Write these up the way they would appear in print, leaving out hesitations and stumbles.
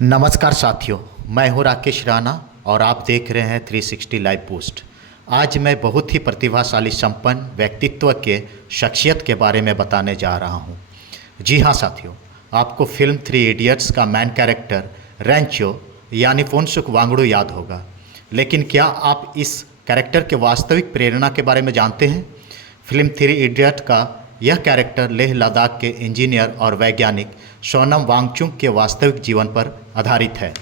नमस्कार साथियों, मैं हूं राकेश राणा और आप देख रहे हैं 360 लाइव पोस्ट। आज मैं बहुत ही प्रतिभाशाली संपन्न व्यक्तित्व के शख्सियत के बारे में बताने जा रहा हूं। जी हां साथियों, आपको फिल्म 3 इडियट्स का मैन कैरेक्टर रैंचो यानी फोनसुक वांगडू याद होगा, लेकिन क्या आप इस कैरेक्टर के वास्तविक प्रेरणा के बारे में जानते हैं? फिल्म 3 इडियट का यह कैरेक्टर लेह लद्दाख के इंजीनियर और वैज्ञानिक सोनम वांगचुक के वास्तविक जीवन पर आधारित है।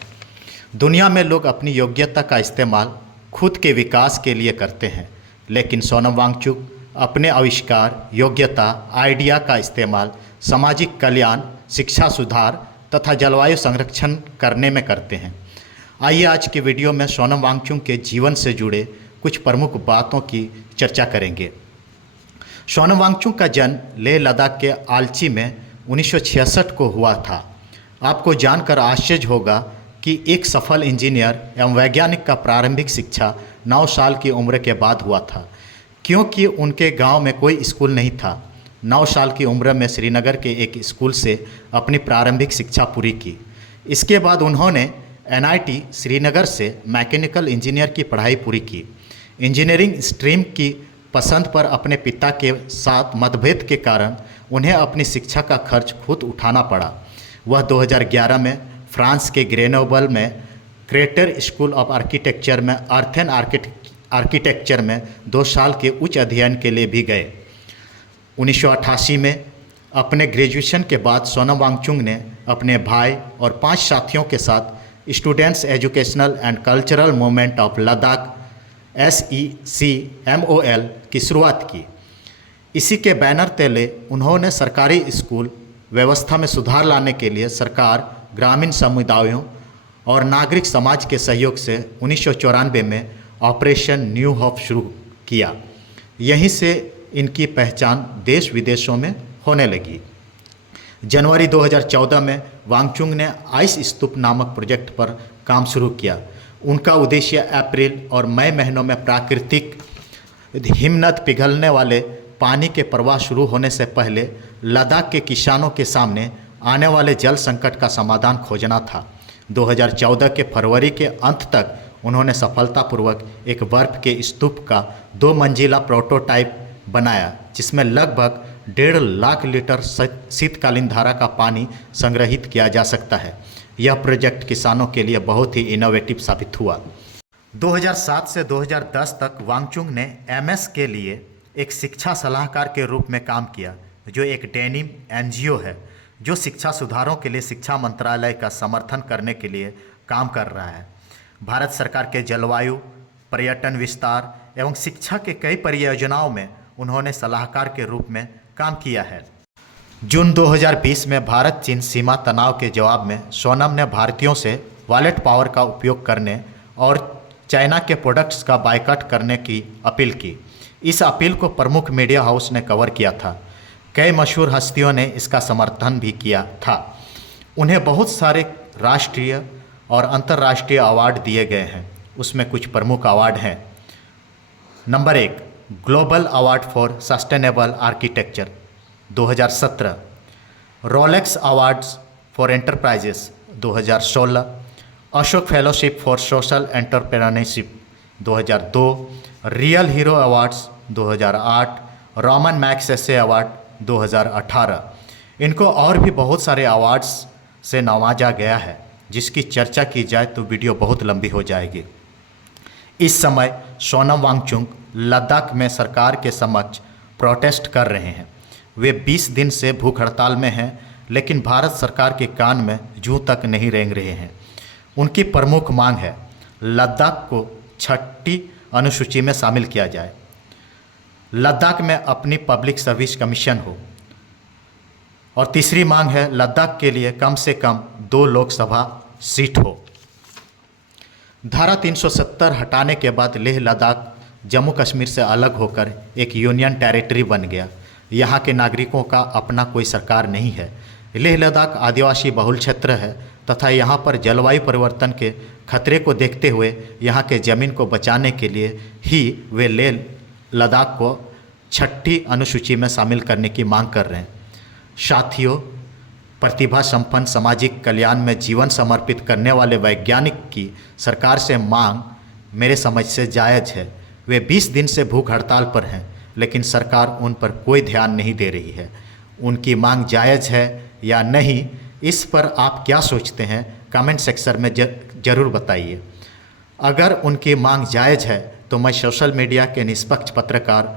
दुनिया में लोग अपनी योग्यता का इस्तेमाल खुद के विकास के लिए करते हैं, लेकिन सोनम वांगचुक अपने आविष्कार, योग्यता, आइडिया का इस्तेमाल सामाजिक कल्याण, शिक्षा सुधार तथा जलवायु संरक्षण करने में करते हैं। आइए आज के वीडियो में सोनम वांगचुक के जीवन से जुड़े कुछ प्रमुख बातों की चर्चा करेंगे। सोनम वांगचुक का जन्म लेह लद्दाख के आल्ची में 1966 को हुआ था। आपको जानकर आश्चर्य होगा कि एक सफल इंजीनियर एवं वैज्ञानिक का प्रारंभिक शिक्षा 9 साल की उम्र के बाद हुआ था, क्योंकि उनके गांव में कोई स्कूल नहीं था। 9 साल की उम्र में श्रीनगर के एक स्कूल से अपनी प्रारंभिक शिक्षा पूरी की। इसके बाद उन्होंने NIT श्रीनगर से मैकेनिकल इंजीनियर की पढ़ाई पूरी की। इंजीनियरिंग स्ट्रीम की पसंद पर अपने पिता के साथ मतभेद के कारण उन्हें अपनी शिक्षा का खर्च खुद उठाना पड़ा। वह 2011 में फ्रांस के ग्रेनोबल में क्रेटर स्कूल ऑफ आर्किटेक्चर में अर्थ एंड आर्किटेक्चर में 2 साल के उच्च अध्ययन के लिए भी गए। 1988 में अपने ग्रेजुएशन के बाद सोनम वांगचुक ने अपने भाई और 5 साथियों के साथ students educational and cultural movement of Ladakh SECMOL की शुरुआत की। इसी के बैनर तले उन्होंने सरकारी स्कूल व्यवस्था में सुधार लाने के लिए सरकार, ग्रामीण समुदायों और नागरिक समाज के सहयोग से 1994 में ऑपरेशन न्यू होप शुरू किया। यहीं से इनकी पहचान देश विदेशों में होने लगी। जनवरी 2014 में वांगचुक ने आइस स्तूप नामक प्रोजेक्ट पर काम शुरू किया। उनका उद्देश्य अप्रैल और मई महीनों में प्राकृतिक हिमनद पिघलने वाले पानी के प्रवाह शुरू होने से पहले लद्दाख के किसानों के सामने आने वाले जल संकट का समाधान खोजना था। 2014 के फरवरी के अंत तक उन्होंने सफलतापूर्वक एक बर्फ के स्तूप का 2 मंजिला प्रोटोटाइप बनाया, जिसमें लगभग 1.5 लाख लीटर शीतकालीन धारा का पानी संग्रहित किया जा सकता है। यह प्रोजेक्ट किसानों के लिए बहुत ही इनोवेटिव साबित हुआ। 2007 से 2010 तक वांगचुक ने MS के लिए एक शिक्षा सलाहकार के रूप में काम किया, जो एक डेनिम NGO है जो शिक्षा सुधारों के लिए शिक्षा मंत्रालय का समर्थन करने के लिए काम कर रहा है। भारत सरकार के जलवायु, पर्यटन विस्तार एवं शिक्षा के कई परियोजनाओं में उन्होंने सलाहकार के रूप में काम किया है। जून 2020 में भारत चीन सीमा तनाव के जवाब में सोनम ने भारतीयों से वॉलेट पावर का उपयोग करने और चाइना के प्रोडक्ट्स का बायकॉट करने की अपील की। इस अपील को प्रमुख मीडिया हाउस ने कवर किया था। कई मशहूर हस्तियों ने इसका समर्थन भी किया था। उन्हें बहुत सारे राष्ट्रीय और अंतर्राष्ट्रीय अवार्ड दिए गए हैं। उसमें कुछ प्रमुख अवार्ड हैं। Number 1, global award for sustainable architecture 2017, Rolex awards for enterprises 2016, Ashok fellowship for social entrepreneurship 2002, real hero awards 2008, Roman Magsaysay award 2018। इनको और भी बहुत सारे अवार्ड्स से नवाजा गया है, जिसकी चर्चा की जाए तो वीडियो बहुत लंबी हो जाएगी। इस समय सोनम वांगचुक लद्दाख में सरकार के समक्ष प्रोटेस्ट कर रहे हैं। वे 20 दिन से भूख हड़ताल में हैं, लेकिन भारत सरकार के कान में जूं तक नहीं रेंग रहे हैं। उनकी प्रमुख मांग है लद्दाख को 6ठी अनुसूची में शामिल किया जाए, लद्दाख में अपनी पब्लिक सर्विस कमीशन हो, और तीसरी मांग है लद्दाख के लिए कम से कम 2 लोकसभा सीट हो। धारा 370 हटाने के बाद लेह लद्दाख जम्मू कश्मीर से अलग होकर एक यूनियन टेरिटरी बन गया। यहाँ के नागरिकों का अपना कोई सरकार नहीं है। लेह लद्दाख आदिवासी बहुल क्षेत्र है तथा यहाँ पर जलवायु परिवर्तन के खतरे को देखते हुए यहाँ के ज़मीन को बचाने के लिए ही वे लेह लद्दाख को 6ठी अनुसूची में शामिल करने की मांग कर रहे हैं। साथियों, प्रतिभा संपन्न सामाजिक कल्याण में जीवन समर्पित करने वाले वैज्ञानिक की सरकार से मांग मेरे समझ से जायज़ है। वे 20 दिन से भूख हड़ताल पर हैं, लेकिन सरकार उन पर कोई ध्यान नहीं दे रही है। उनकी मांग जायज़ है या नहीं, इस पर आप क्या सोचते हैं, कमेंट सेक्शन में ज़रूर बताइए। अगर उनकी मांग जायज़ है तो मैं सोशल मीडिया के निष्पक्ष पत्रकार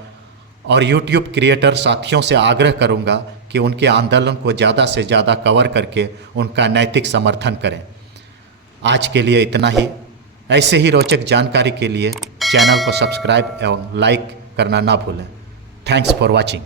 और यूट्यूब क्रिएटर साथियों से आग्रह करूंगा कि उनके आंदोलन को ज़्यादा से ज़्यादा कवर करके उनका नैतिक समर्थन करें। आज के लिए इतना ही। ऐसे ही रोचक जानकारी के लिए चैनल को सब्सक्राइब एवं लाइक करना ना भूलें। Thanks for watching.